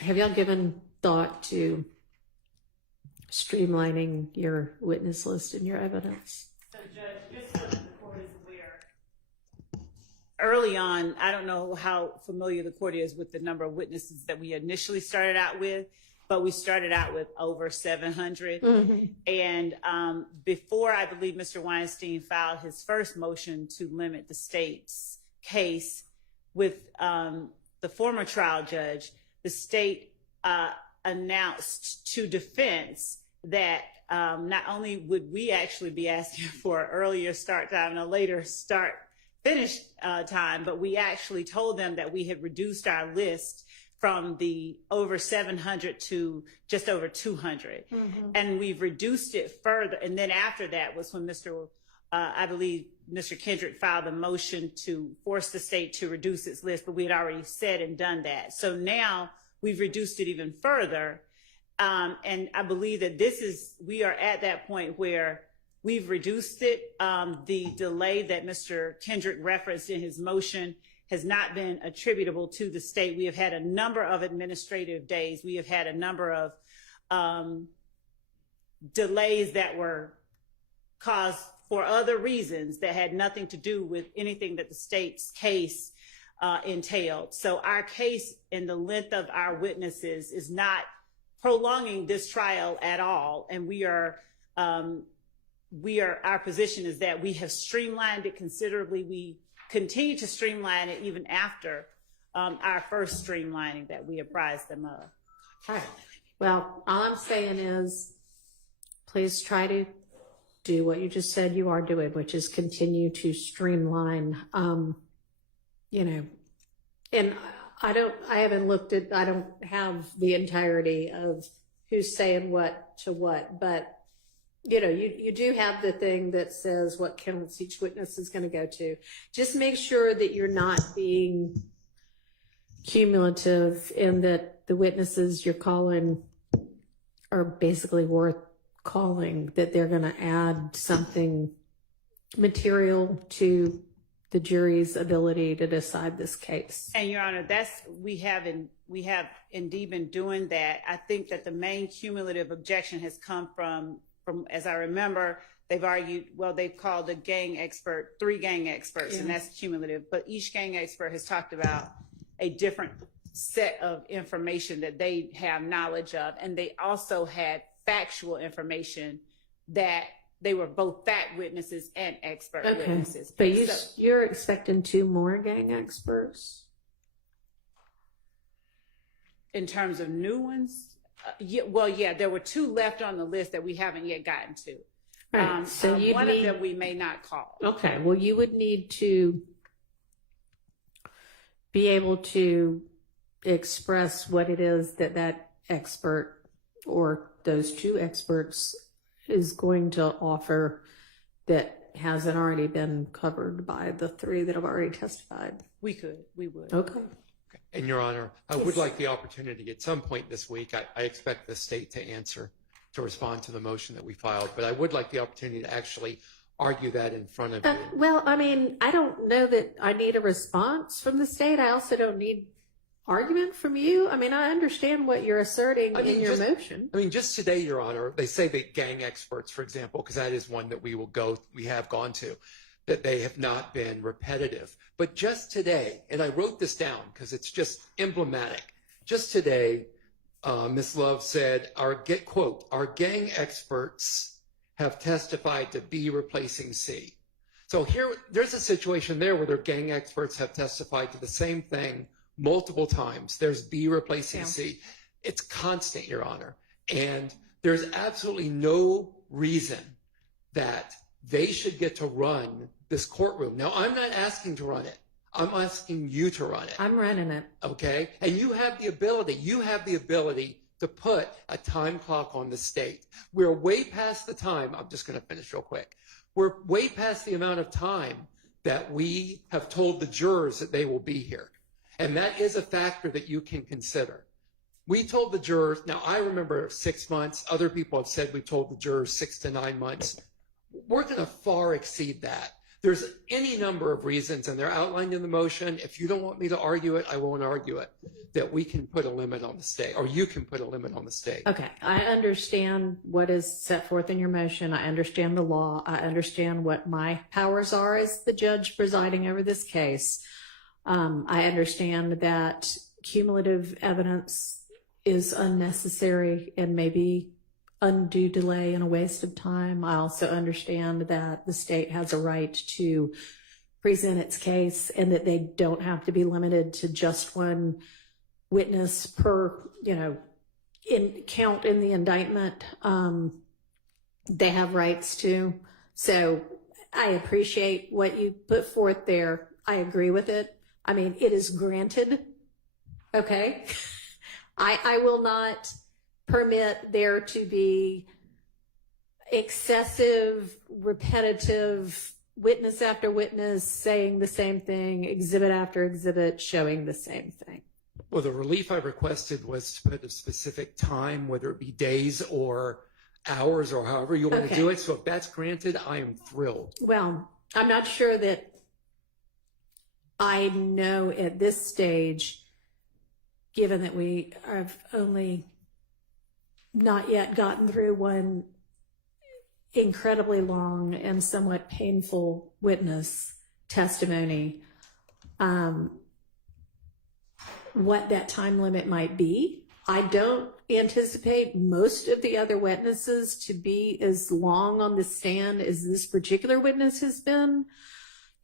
Have y'all given thought to streamlining your witness list and your evidence? So, Judge, just so that the court is aware, early on, I don't know how familiar the court is with the number of witnesses that we initially started out with, but we started out with over 700. And before, I believe, Mr. Weinstein filed his first motion to limit the state's case with the former trial judge, the state announced to defense that not only would we actually be asking for an earlier start time and a later finish time, but we actually told them that we had reduced our list from the over 700 to just over 200. And we've reduced it further. And then after that was when I believe Mr. Kendrick filed a motion to force the state to reduce its list, but we had already said and done that. So now we've reduced it even further. And I believe that we are at that point where we've reduced it. The delay that Mr. Kendrick referenced in his motion has not been attributable to the state. We have had a number of administrative days. We have had a number of delays that were caused for other reasons that had nothing to do with anything that the state's case entailed. So our case and the length of our witnesses is not prolonging this trial at all. And our position is that we have streamlined it considerably. We continue to streamline it even after our first streamlining that we apprised them of. All right. Well, all I'm saying is please try to do what you just said you are doing, which is continue to streamline, and I don't have the entirety of who's saying what to what, but you do have the thing that says what counts each witness is going to go to. Just make sure that you're not being cumulative in that the witnesses you're calling are basically worth calling, that they're going to add something material to the jury's ability to decide this case. And Your Honor, we have indeed been doing that. I think that the main cumulative objection has come from as I remember, they've argued, well, they've called three gang experts, and that's cumulative. But each gang expert has talked about a different set of information that they have knowledge of. And they also had factual information that they were both fact witnesses and expert witnesses. But you're expecting 2 more gang experts? In terms of new ones? Yeah, there were 2 left on the list that we haven't yet gotten to. Right. So one of them we may not call. Okay. Well, you would need to be able to express what it is that expert or those 2 experts is going to offer that hasn't already been covered by the 3 that have already testified. We would. Okay. And Your Honor, I would like the opportunity at some point this week, I expect the state to respond to the motion that we filed, but I would like the opportunity to actually argue that in front of you. Well, I mean, I don't know that I need a response from the state. I also don't need argument from you. I mean, I understand what you're asserting in your motion. I mean, just today, Your Honor, they say that gang experts, for example, because that is one that we have gone to, that they have not been repetitive. But just today, and I wrote this down because it's just emblematic. Just today, Ms. Love said, quote, our gang experts have testified to B replacing C. So there's a situation there where their gang experts have testified to the same thing multiple times. There's B replacing C. It's constant, Your Honor. And there's absolutely no reason that they should get to run this courtroom. Now, I'm not asking to run it. I'm asking you to run it. I'm running it. Okay? And you have the ability to put a time clock on the state. We're way past the time. I'm just going to finish real quick. We're way past the amount of time that we have told the jurors that they will be here. And that is a factor that you can consider. We told the jurors, now I remember 6 months. Other people have said we told the jurors 6 to 9 months. We're going to far exceed that. There's any number of reasons, and they're outlined in the motion. If you don't want me to argue it, I won't argue it, that we can put a limit on the state, or you can put a limit on the state. Okay, I understand what is set forth in your motion. I understand the law. I understand what my powers are as the judge presiding over this case. I understand that cumulative evidence is unnecessary and maybe undue delay and a waste of time. I also understand that the state has a right to present its case and that they don't have to be limited to just one witness per, count in the indictment. They have rights to. So I appreciate what you put forth there. I agree with it. I mean, it is granted. Okay. I will not permit there to be excessive, repetitive witness after witness saying the same thing, exhibit after exhibit showing the same thing. Well, the relief I requested was to put a specific time, whether it be days or hours or however you want to do it. So if that's granted, I am thrilled. Well, I'm not sure that I know at this stage, given that we have only not yet gotten through one incredibly long and somewhat painful witness testimony, what that time limit might be. I don't anticipate most of the other witnesses to be as long on the stand as this particular witness has been.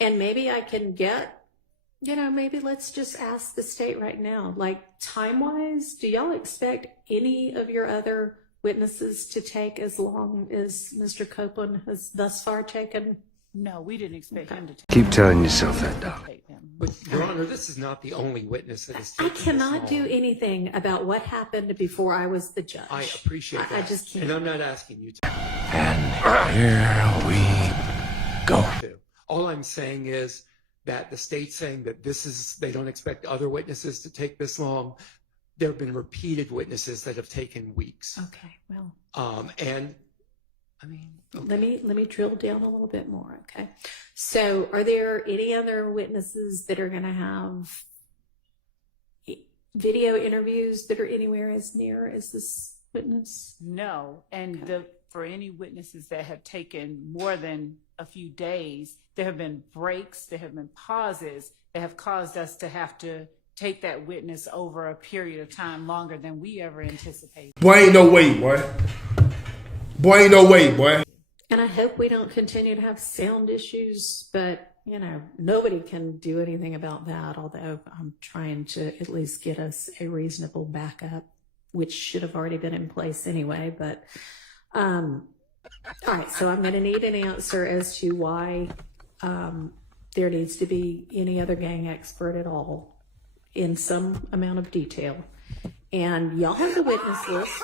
And maybe I can get, maybe let's just ask the state right now, like time-wise, do y'all expect any of your other witnesses to take as long as Mr. Copeland has thus far taken? No, we didn't expect him to Keep telling yourself that, though. take them. But, Your Honor, this is not the only witness that is taking I this cannot do long. anything about what happened before I was the judge. I appreciate that. I just can't. And I'm not asking you to. And here we go. All I'm saying is that the state's saying that they don't expect other witnesses to take this long. There have been repeated witnesses that have taken weeks. Okay, well, And I mean, let me drill down a little bit more. Okay, so are there any other witnesses that are going to have video interviews that are anywhere as near as this witness? No, and for any witnesses that have taken more than a few days, there have been breaks, there have been pauses that have caused us to have to take that witness over a period of time longer than we ever anticipated. Boy, ain't no way, boy. Boy, ain't no way, boy. And I hope we don't continue to have sound issues, but nobody can do anything about that, although I'm trying to at least get us a reasonable backup, which should have already been in place anyway. But all right, so I'm going to need an answer as to why there needs to be any other gang expert at all in some amount of detail. And y'all have the witness list,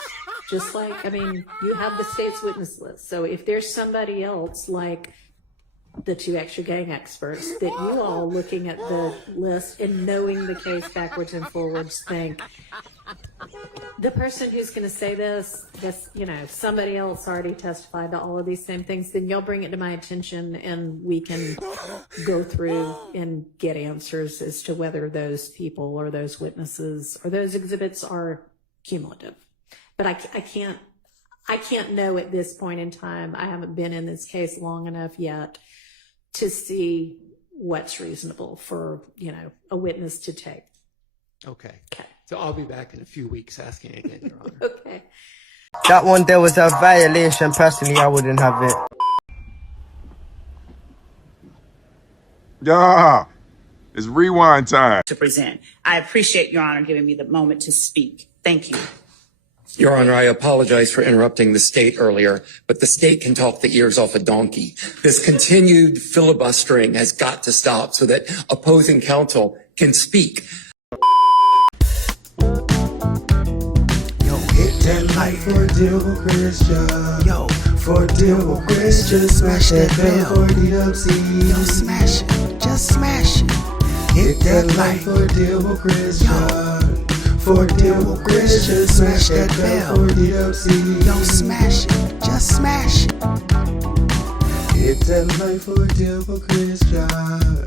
just like, you have the state's witness list. So if there's somebody else like the two extra gang experts that you all looking at the list and knowing the case backwards and forwards think, the person who's going to say this, somebody else already testified to all of these same things, then you'll bring it to my attention and we can go through and get answers as to whether those people or those witnesses or those exhibits are cumulative. But I can't know at this point in time. I haven't been in this case long enough yet to see what's reasonable for, a witness to take. okay. So I'll be back in a few weeks asking again, Your Honor. Okay. That one there was a violation. Personally, I wouldn't have it. Yeah, it's rewind time. To present. I appreciate Your Honor giving me the moment to speak. Thank you. Your Honor, I apologize for interrupting the state earlier, but the state can talk the ears off a donkey. This continued filibustering has got to stop so that opposing counsel can speak. Hit that like for deal with Christian. Yo, for deal with Christian. Smash that bell for DWC. Yo, smash it. Just smash it. Hit that like for deal with Christian. For deal with Christian. Smash that bell for DWC. Yo, smash it. Just smash it. Hit that light for deal for Christian.